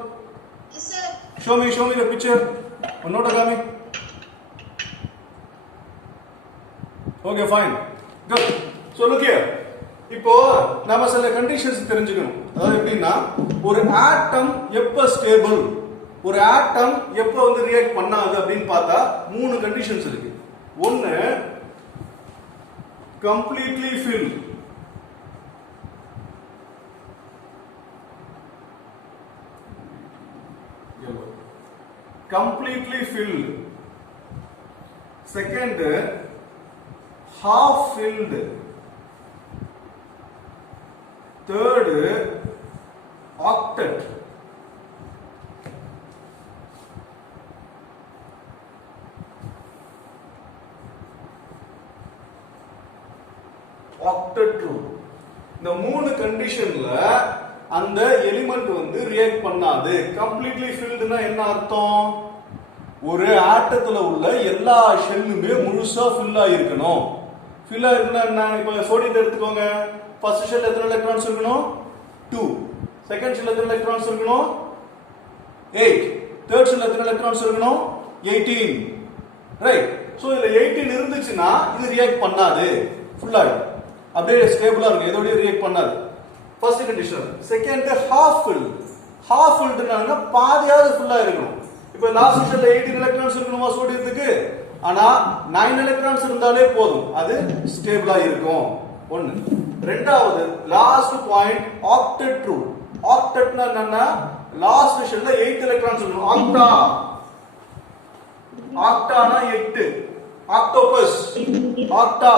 Yes sir. Show me the picture. One note agami. Okay fine. Good. So look here. இப்போ நாம சில கண்டிஷன்ஸ் தெரிஞ்சுக்கணும். அதாவது எப்படின்னா ஒரு ஆட்டம் எப்ப ஸ்டேபிள், ஒரு ஆட்டம் எப்ப வந்து ரியாக்ட் பண்ணாது அப்படின்னு பார்த்தா 3 கண்டிஷன்ஸ் இருக்கு. ஒன்னு completely fill, completely filled. Second, half filled. Third, octet. Octet rule. இந்த 3 கண்டிஷன்ல அந்த எலிமெண்ட் வந்து ரியாக்ட் பண்ணாது. கம்ப்ளீட்லி ஃபில்டுனா என்ன அர்த்தம்? ஒரு ஆட்டத்துல உள்ள எல்லா ஷெல்லுமே முழுசா ஃபில் ஆயிருக்கணும். ஃபில் ஆயிருக்குன்னா என்ன? இப்ப சோடியத்தை எடுத்துக்கோங்க. ஃபர்ஸ்ட் ஷெல் எத்தனை எலக்ட்ரான்ஸ் இருக்கணும்? 2. செகண்ட் ஷெல் எத்தனை எலக்ட்ரான்ஸ் இருக்கணும்? 8. தேர்ட் ஷெல் எத்தனை எலக்ட்ரான்ஸ் இருக்கணும்? 18. ரைட். சோ இதுல 18 இருந்துச்சுன்னா இது ரியாக்ட் பண்ணாது, ஃபுல் ஆயிடும், அப்படியே ஸ்டேபிளா இருக்கும், எதோடய ரியாக்ட் பண்ணாது. First condition. Second half fill. Half ஃபில்டுனா பாதியாவது ஃபுல்லா இருக்கணும். இப்போ லாஸ்ட் ஷெல்ல 18 எலக்ட்ரான்ஸ் இருக்கணுமா சோடியத்துக்கு? ஆனா 9 எலக்ட்ரான்ஸ் இருந்தாலே போதும், அது ஸ்டேபிளா இருக்கும். ஒன்னு. ரெண்டாவது லாஸ்ட் பாயிண்ட் ஆக்டெட் ரூல். ஆக்டெட்னா என்னன்னா லாஸ்ட் ஷெல்ல 8 எலக்ட்ரான்ஸ் இருக்கணும். ஆக்டா. ஆக்டானா 8. ஆக்டோபஸ். ஆக்டா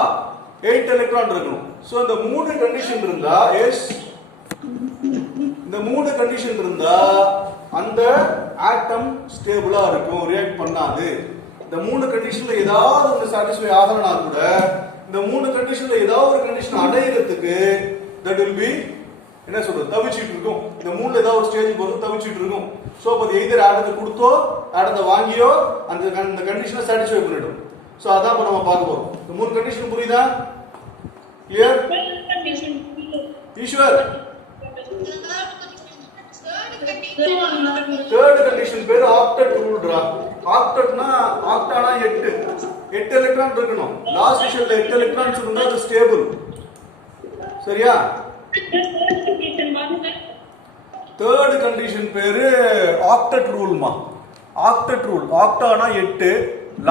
8 எலக்ட்ரான் இருக்கணும். சோ இந்த மூணு கண்டிஷன் இருந்தா எஸ், இந்த மூணு கண்டிஷன் இருந்தா அந்த ஆட்டம் ஸ்டேபிளா இருக்கும், ரியாக்ட் பண்ணாது. இந்த மூணு கண்டிஷன்ல ஏதாவது ஒன்று சாட்டிஸ்ஃபை ஆகலனா கூட இந்த மூணு கண்டிஷன்ல ஏதாவது ஒரு கண்டிஷன் அடையிறதுக்கு தட் வில் பி என்ன சொல்றது, தவிச்சிட்டு இருக்கும். இந்த மூணுல ஏதாவது ஒரு ஸ்டேஜ் போறது தவிச்சிட்டு இருக்கும். சோ அது எய்தர் ஆட்டத்தை கொடுத்தோ ஆட்டத்தை வாங்கியோ அந்த கண்டிஷனை சாட்டிஸ்ஃபை பண்ணிடும். சோ அதான் இப்ப நம்ம பார்க்க போறோம். இந்த மூணு கண்டிஷன் புரியுதா? கிளியர்? ஈஸ்வர், தேர்ட் கண்டிஷன் பேரு ஆக்டெட் ரூல்டா. ஆக்டெட்னா ஆக்டானா 8 எலக்ட்ரான் இருக்கணும். லாஸ்ட் ஷெல்ல 8 எலக்ட்ரான்ஸ் இருந்தா அது ஸ்டேபிள். சரியா? தேர்ட் கண்டிஷன் பேரு ஆக்டெட் ரூல்மா. Octet rule. ஆக்டானா 8,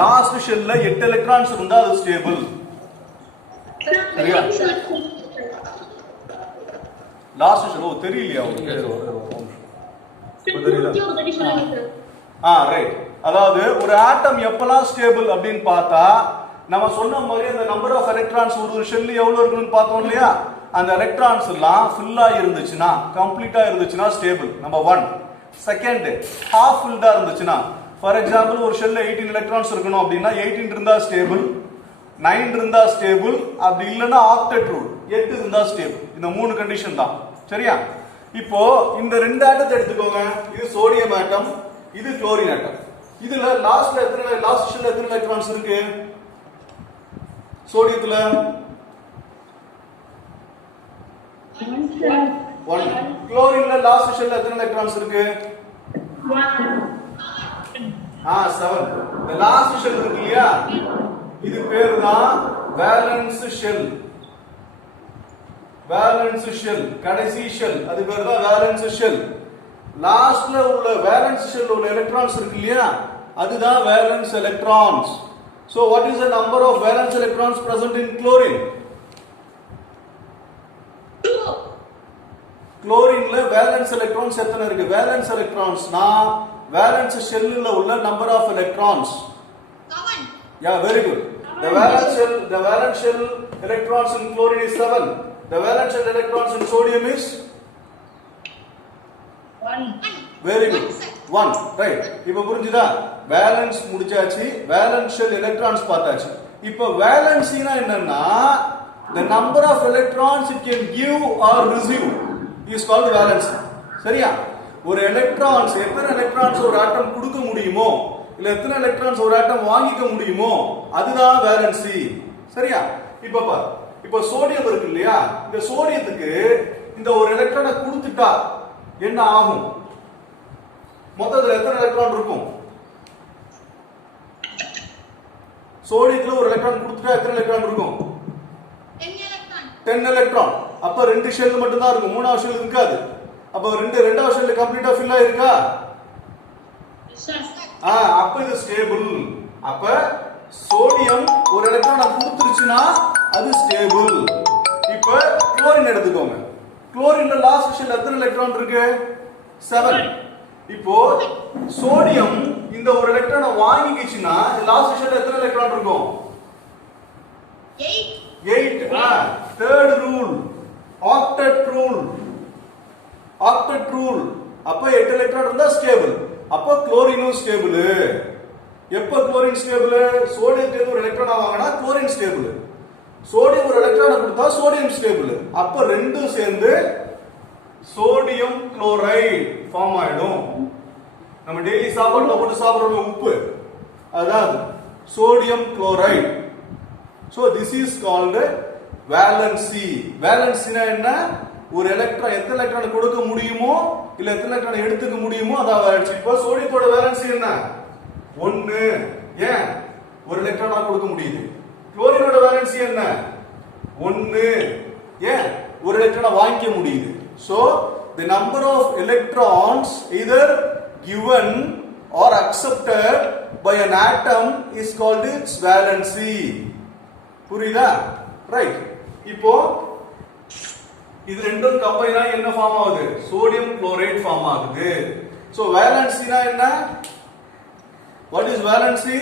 லாஸ்ட் ஷெல்ல 8 எலக்ட்ரான்ஸ் இருந்தா அது ஸ்டேபிள். சரியா? லாஸ்ட் ஷெல் ஓ தெரியலையா உங்களுக்கு? ரைட். அதாவது ஒரு ஆட்டம் எப்பலாம் ஸ்டேபிள் அப்படின்னு பார்த்தா நம்ம சொன்ன மாதிரி அந்த நம்பர் ஆஃப் எலக்ட்ரான்ஸ் ஒரு ஷெல் எவ்வளவு இருக்குன்னு பார்த்தோம் இல்லையா? அந்த எலக்ட்ரான்ஸ் எல்லாம் ஃபில்லா இருந்துச்சுன்னா, கம்ப்ளீட்டா இருந்துச்சுன்னா ஸ்டேபிள். நம்பர் 1. செகண்ட், ஹாஃப் ஃபில்டா இருந்துச்சுன்னா, ஃபார் எக்ஸாம்பிள் ஒரு ஷெல்ல 18 எலக்ட்ரான்ஸ் இருக்கணும் அப்படின்னா 18 இருந்தா ஸ்டேபிள், 9 இருந்தா ஸ்டேபிள், அப்படி இல்லைன்னா ஆக்டெட் ரூல் 8 இருந்தா ஸ்டேபிள். இந்த மூணு கண்டிஷன் தான். சரியா? இப்போ இந்த ரெண்டு ஆட்டத்தை எடுத்துக்கோங்க. இது சோடியம் ஆட்டம், இது குளோரின் ஆட்டம். இதுல லாஸ்ட்ல எத்தனை, லாஸ்ட் ஷெல்ல எத்தனை எலக்ட்ரான்ஸ் இருக்கு சோடியத்துல? 1. குளோரின்ல லாஸ்ட் ஷெல்ல எத்தனை எலக்ட்ரான்ஸ் இருக்கு? 7. இந்த லாஸ்ட் ஷெல் இருக்கு இல்லையா, இது பேரு தான் வேலன்ஸ் ஷெல். வேலன்ஸ் ஷெல், கடைசி ஷெல், அது பேரு தான் வேலன்ஸ் ஷெல். லாஸ்ட்ல உள்ள வேலன்ஸ் ஷெல் உள்ள எலக்ட்ரான்ஸ் இருக்கு இல்லையா, அதுதான் valence electrons. So what is the number of valence electrons present in chlorine? 2. Chlorine ல valence electrons எத்தனை இருக்கு? valence electrons னா valence shell ல உள்ள number of electrons. 7. Yeah, very good. The valence shell electrons in chlorine is 7. The valence shell electrons in sodium is 1. very good. 1. Right. இப்போ புரிஞ்சுதா? valence முடிச்சாச்சு, valence shell electrons பார்த்தாச்சு. இப்போ valencyனா என்னன்னா the number of electrons it can give or receive is called valency. சரியா? ஒரு எலக்ட்ரான்ஸ் எத்தனை எலக்ட்ரான்ஸ் ஒரு ஆட்டம் கொடுக்க முடியுமோ இல்ல எத்தனை எலக்ட்ரான்ஸ் ஒரு ஆட்டம் வாங்கிக்க முடியுமோ அதுதான் வேலன்சி. சரியா? இப்போ பாரு, இப்போ சோடியம் இருக்கு இல்லையா, இந்த சோடியத்துக்கு இந்த ஒரு எலக்ட்ரானை கொடுத்துட்டா என்ன ஆகும்? மொத்தத்துல எத்தனை எலக்ட்ரான் இருக்கும்? சோடியத்துல ஒரு எலக்ட்ரான் கொடுத்துட்டா எத்தனை எலக்ட்ரான் இருக்கும்? 10 எலக்ட்ரான். அப்ப ரெண்டு ஷெல் மட்டும் தான் இருக்கும், மூணாவது ஷெல் இருக்காது. அப்ப ரெண்டாவது ஷெல் கம்ப்ளீட்டா ஃபில் ஆயிருக்கா? அப்ப இது ஸ்டேபிள். அப்ப சோடியம் ஒரு எலக்ட்ரான் கொடுத்துருச்சுன்னா அது ஸ்டேபிள். இப்ப குளோரின் எடுத்துக்கோங்க. குளோரின்ல லாஸ்ட் ஷெல் எத்தனை எலக்ட்ரான் இருக்கு? 7. இப்போ சோடியம் இந்த ஒரு எலக்ட்ரானை வாங்கிக்கிச்சுன்னா லாஸ்ட் ஷெல்ல எத்தனை எலக்ட்ரான் இருக்கும்? 8. Third rule octet rule. Octet rule. அப்ப 8 எலக்ட்ரான் இருந்தா ஸ்டேபிள். அப்ப குளோரினும் ஸ்டேபிள். எப்ப குளோரின் ஸ்டேபிள்? சோடியத்துக்கு ஒரு எலக்ட்ரான் வாங்கினா குளோரின் ஸ்டேபிள். சோடியம் ஒரு எலக்ட்ரானை கொடுத்தா சோடியம் ஸ்டேபிள். அப்ப ரெண்டும் சேர்ந்து சோடியம் குளோரைடு ஃபார்ம் ஆயிடும். நம்ம டெய்லி சாப்பாடுல போட்டு சாப்பிடுற உப்பு அதான் sodium chloride. So this is called valency. Valencyனா என்ன? ஒரு எலக்ட்ரான் எத்தனை எலக்ட்ரான் கொடுக்க முடியுமோ இல்ல எத்தனை எலக்ட்ரான் எடுத்துக்க முடியுமோ அதாவது. இப்போ சோடியத்தோட வேலன்சி என்ன? 1. ஏன்? ஒரு எலக்ட்ரான் கொடுக்க முடியுது. குளோரினோட வேலன்சி என்ன? 1. ஏன்? ஒரு எலக்ட்ரான் வாங்கிக்க முடியுது. So the number of electrons either given or accepted by an atom is called its valency. புரியுதா? ரைட். இப்போ இது ரெண்டும் கம்பைன் ஆகி என்ன ஃபார்ம் ஆகுது? சோடியம் குளோரைடு ஃபார்ம் ஆகுது. சோ வேலன்சினா என்ன? What is valency?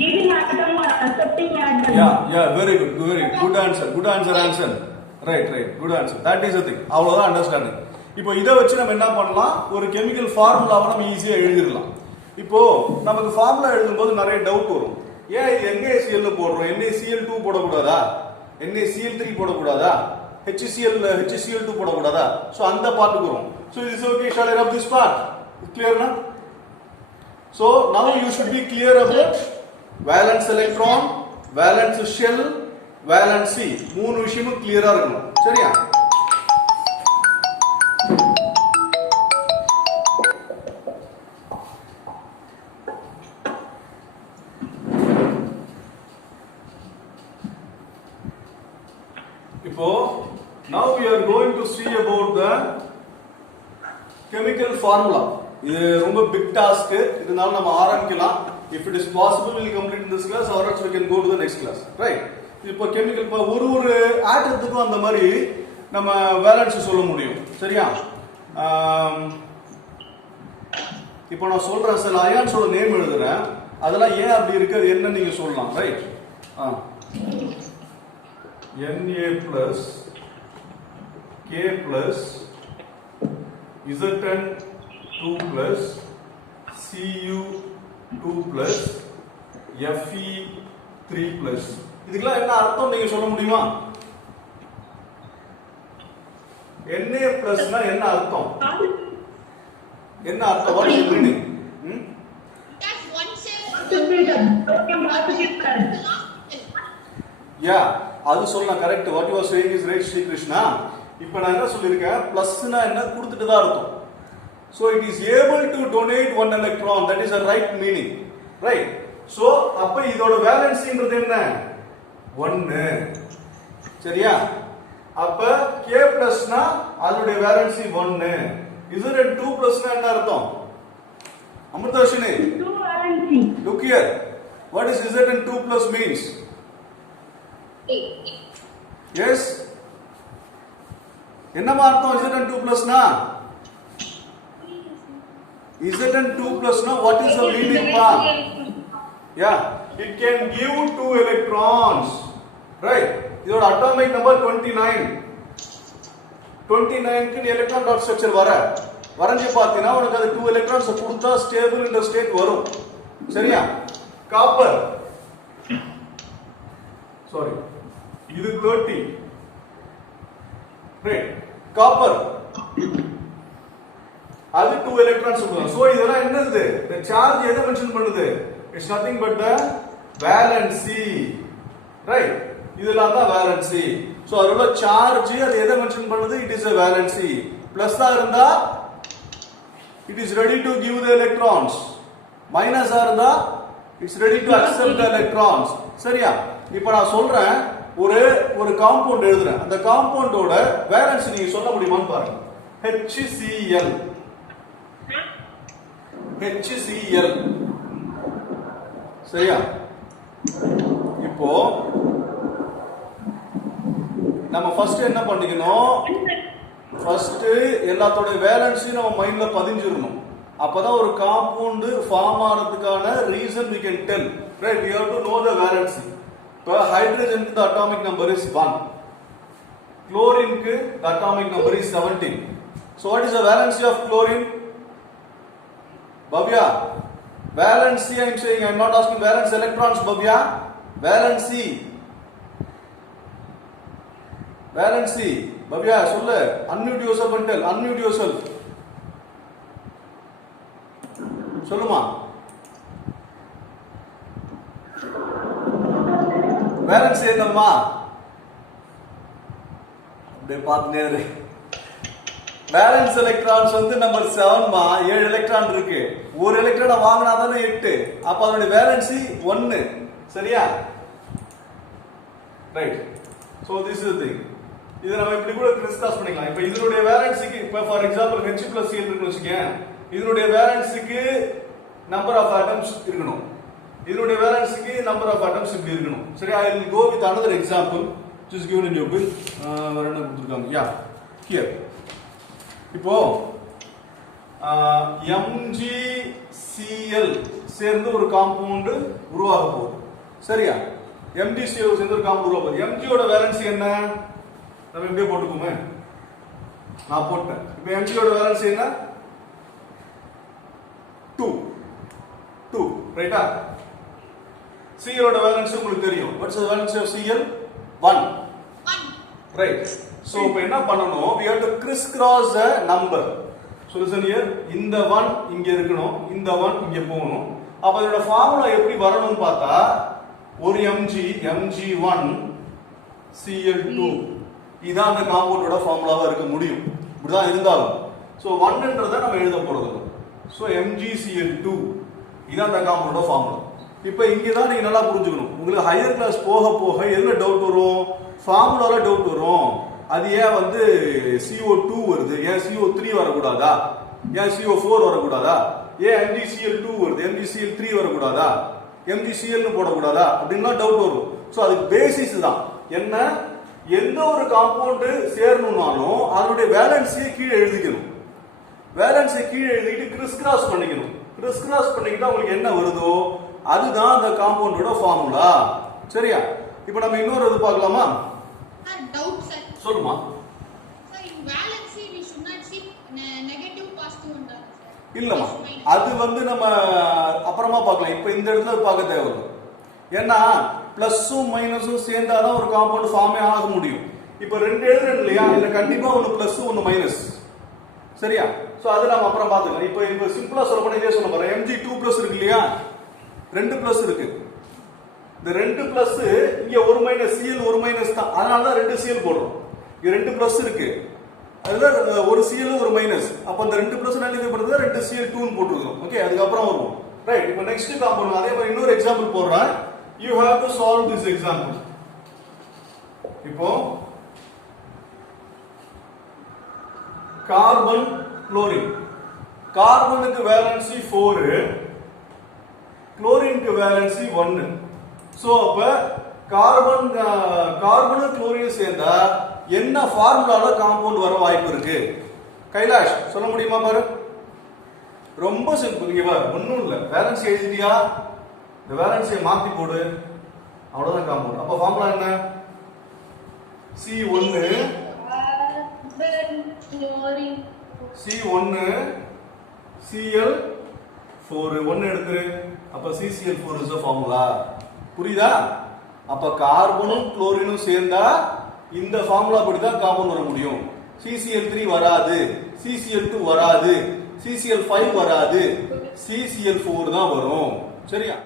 Giving atom or accepting atom. Yeah, very good answer. Right, good answer. That is the thing. அவ்வளவுதான் அண்டர்ஸ்டாண்டிங். இப்போ இதை வச்சு நம்ம என்ன பண்ணலாம்? ஒரு கெமிக்கல் ஃபார்முலாவை நம்ம ஈஸியா எழுதிடலாம். இப்போ நமக்கு ஃபார்முலா எழுதும்போது நிறைய டவுட் வரும். ஏன் NaCl போடுறோம்? NaCl2 போடக்கூடாதா? NaCl3 போடக்கூடாதா? HCl2 போடக்கூடாதா? சோ அந்த பார்ட்டுக்கு வரும். So this is okay. Shall I rub this part? Clear na? So now you should be clear about valence electron, valence shell, valency. மூணு விஷயமும் கிளியரா இருக்கணும். சரியா? இப்போ now we are going to see about the chemical formula. இது ரொம்ப பிக் டாஸ்க். இதனால நம்ம ஆரம்பிக்கலாம். If it is possible, we will complete in this class, or else we can go to the next class. Right? இப்போ கெமிக்கல் இப்போ ஒரு ஆட்டத்துக்கும் அந்த மாதிரி நம்ம வேலன்ஸ் சொல்ல முடியும். சரியா? இப்போ நான் சொல்றேன் சில அயான்ஸோட நேம் எழுதுறேன். அதெல்லாம் ஏன் அப்படி இருக்கு அது என்ன நீங்க சொல்லலாம். Right? Na+, K+, Zn2+, Cu2+, Fe3+. இதுக்கெல்லாம் என்ன அர்த்தம் நீங்க சொல்ல முடியுமா? Na+னா என்ன அர்த்தம்? என்ன அர்த்தம்? What is meaning? That's one cell. Yeah, அது சொல்லலாம். Correct. What you are saying is right Shri Krishna. இப்போ நான் என்ன சொல்லிருக்கேன்? பிளஸ்னா என்ன கொடுத்துட்டு தான் அர்த்தம். So it is able to donate one electron. That is a right meaning. Right? So அப்ப இதோட வேலன்சின்றது என்ன? 1. சரியா? அப்ப K+ னா அதோட வேலன்சி 1. Zn2+ னா என்ன அர்த்தம்? Amritavarshini. 2 valency. Look here. What is Zn2+ means? Yes? என்னமா அர்த்தம் Zn2+ னா? Zn2+ னா what is the meaning part? Yeah, it can give 2 electrons. Right? இதோட atomic number 29. 29 க்கு எலக்ட்ரான் டாட் ஸ்ட்ரக்சர் வரைஞ்சு பார்த்தீனா உனக்கு அது 2 எலக்ட்ரான்ஸ் கொடுத்தா ஸ்டேபிள் இந்த ஸ்டேட் வரும். சரியா? காப்பர். சாரி. இது 30. Right? காப்பர். அது 2 electrons கொடுக்கும். சோ இதெல்லாம் என்னது? the charge எதை மென்ஷன் பண்ணுது? it's nothing but the valency. Right? இதெல்லாம் தான் valency. சோ அதோட சார்ஜ் அது எதை மென்ஷன் பண்ணுது? it is a valency. Plus ஆ இருந்தா it is ready to give the electrons. Minus ஆ இருந்தா it's ready to accept the electrons. சரியா? இப்போ நான் சொல்றேன் ஒரு காம்பவுண்ட் எழுதுறேன். அந்த காம்பவுண்டோட வேலன்சி நீங்க சொல்ல முடியுமான்னு பாருங்க. HCl. சரியா? இப்போ நம்ம ஃபர்ஸ்ட் என்ன பண்ணிக்கணும்? ஃபர்ஸ்ட் எல்லாத்தோட வேலன்சி நம்ம மைண்ட்ல பதிஞ்சிரணும். அப்பதான் ஒரு காம்பவுண்ட் ஃபார்ம் ஆகிறதுக்கான reason we can tell. Right? We have to know the valency. இப்போ ஹைட்ரஜனுக்கு the atomic number is 1. Chlorine க்கு the atomic number is 17. So what is the valency of chlorine? Bhavya, valency I am saying, I am not asking valence electrons, Bhavya. Valency. Valency. Bhavya, சொல்லு. Unmute yourself and tell. Unmute yourself. சொல்லுமா. Valency என்னம்மா? அப்படியே பார்த்துனே இரு. வேலன்ஸ் எலக்ட்ரான்ஸ் வந்து நம்பர் 7 மா 7 எலக்ட்ரான் இருக்கு. ஒரு எலக்ட்ரானை வாங்கினா தானே 8. அப்ப அதோட வேலன்சி 1. சரியா? Right. So this is the thing. இத நம்ம இப்படி கூட கிறிஸ்டாஸ் பண்ணிக்கலாம். இப்போ இதனுடைய வேலன்சிக்கு இப்போ ஃபார் எக்ஸாம்பிள் H+Cl இருக்குன்னு வெச்சுக்கேன். இதனுடைய வேலன்சிக்கு நம்பர் ஆஃப் ஆட்டம்ஸ் இருக்கணும். இதனுடைய வேலன்சிக்கு நம்பர் ஆஃப் ஆட்டம்ஸ் இப்படி இருக்கணும். சரி, I will go with another example which is given in your bill. வேற என்ன கொடுத்திருக்காங்க? யா. ஹியர். இப்போ MgCl சேர்ந்து ஒரு காம்பவுண்ட் உருவாக போகுது. சரியா? MgCl சேர்ந்து ஒரு காம்பவுண்ட் உருவாக போகுது. Mg ஓட வேலன்சி என்ன? நம்ம இப்படியே போட்டுக்குமே. நான் போட்டேன். இப்போ Mg ஓட வேலன்சி என்ன? 2 ரைட்டா? Cl ஓட வேலன்சி உங்களுக்கு தெரியும். What's the valency of Cl? 1 right. So இப்போ என்ன பண்ணனும்? We have to crisscross the number. So listen here. இந்த 1 இங்க இருக்கணும், இந்த 1 இங்க போகணும். அப்ப இதோட ஃபார்முலா எப்படி வரணும்னு பார்த்தா ஒரு Mg1 Cl2 இதான் அந்த காம்பவுண்டோட ஃபார்முலாவா இருக்க முடியும். இப்படிதான் இருந்தாலும். So 1ன்றதை நம்ம எழுத போறது. So MgCl2 இதான் அந்த காம்பவுண்டோட ஃபார்முலா. இப்போ இங்க தான் நீங்க நல்லா புரிஞ்சுக்கணும். உங்களுக்கு ஹையர் கிளாஸ் போக போக எதுல டவுட் வரும்? ஃபார்முலால டவுட் வரும். அது ஏன் வந்து CO2 வருது, ஏன் CO3 வரக்கூடாதா, ஏன் CO4 வரக்கூடாதா, ஏன் MgCl2 வருது, MgCl3 வரக்கூடாதா, MgCl போடக்கூடாதா அப்படின்லாம் டவுட் வரும். ஸோ அதுக்கு பேசிஸ் தான் என்ன, எந்த ஒரு காம்பவுண்ட் சேரணும்னாலும் அதனுடைய வேலன்ஸியை கீழே எழுதிக்கணும். வேலன்ஸியை கீழே எழுதிட்டு கிறிஸ்கிராஸ் பண்ணிக்கணும். கிறிஸ்கிராஸ் பண்ணிக்கிட்டா உங்களுக்கு என்ன வருதோ அதுதான் அந்த காம்பவுண்டோட ஃபார்முலா. சரியா? இப்போ நம்ம இன்னொரு இது பார்க்கலாமா? Doubt sir. சொல்லுமா. Sir in valency we should not see negative positive ன்றாங்க சார். இல்லமா, அது வந்து நம்ம அப்புறமா பார்க்கலாம். இப்போ இந்த இடத்துல பார்க்க தேவையில்லை. ஏன்னா பிளஸும் மைனஸும் சேர்ந்தாதான் ஒரு காம்பவுண்ட் ஃபார்மே ஆக முடியும். இப்போ ரெண்டு எழுதுறேன் இல்லையா, இதுல கண்டிப்பா ஒன்னு பிளஸ் ஒன்னு மைனஸ். சரியா? சோ அது நம்ம அப்புறம் பார்த்துக்கலாம். இப்போ சிம்பிளா சொல்ல போனா இதே சொல்ல போறேன். Mg2+ இருக்கு இல்லையா, 2 பிளஸ் இருக்கு. இந்த 2 பிளஸ் இங்க ஒரு மைனஸ், Cl ஒரு மைனஸ் தான், அதனால தான் 2 Cl போடுறோம். இங்க 2 பிளஸ் இருக்கு, அதுல ஒரு Cl ஒரு மைனஸ். அப்ப அந்த 2 பிளஸ் என்ன பண்றது, 2 Cl2 ன்னு போட்டுறோம். ஓகே, அதுக்கு அப்புறம் வருவோம். ரைட். இப்போ நெக்ஸ்ட் காம்பவுண்ட் அதே மாதிரி இன்னொரு எக்ஸாம்பிள் போடுறேன். You have to solve this example. இப்போ கார்பன் குளோரின், கார்பனுக்கு வேலன்சி 4, குளோரினுக்கு வேலன்சி 1. சோ அப்ப கார்பனும் குளோரின் சேர்ந்தா என்ன ஃபார்முலால காம்பவுண்ட் வர வாய்ப்பு இருக்கு? கைலாஷ் சொல்ல முடியுமா பாரு? ரொம்ப சிம்பிள். இங்க பாரு, ஒண்ணும் இல்ல. வேலன்சி எழுதிட்டியா? இந்த வேலன்சியை மாத்தி போடு, அவ்வளவுதான் காம்பவுண்ட். அப்ப ஃபார்முலா என்ன? C1 Cl4 1 எடுத்துரு. அப்ப CCl4 is the formula. புரியுதா? அப்ப கார்பனும் குளோரினும் சேர்ந்தா இந்த ஃபார்முலா படி தான் காம்பவுண்ட் வர முடியும். CCl3 வராது, CCl2 வராது, CCl5 வராது, CCl4 தான் வரும். சரியா?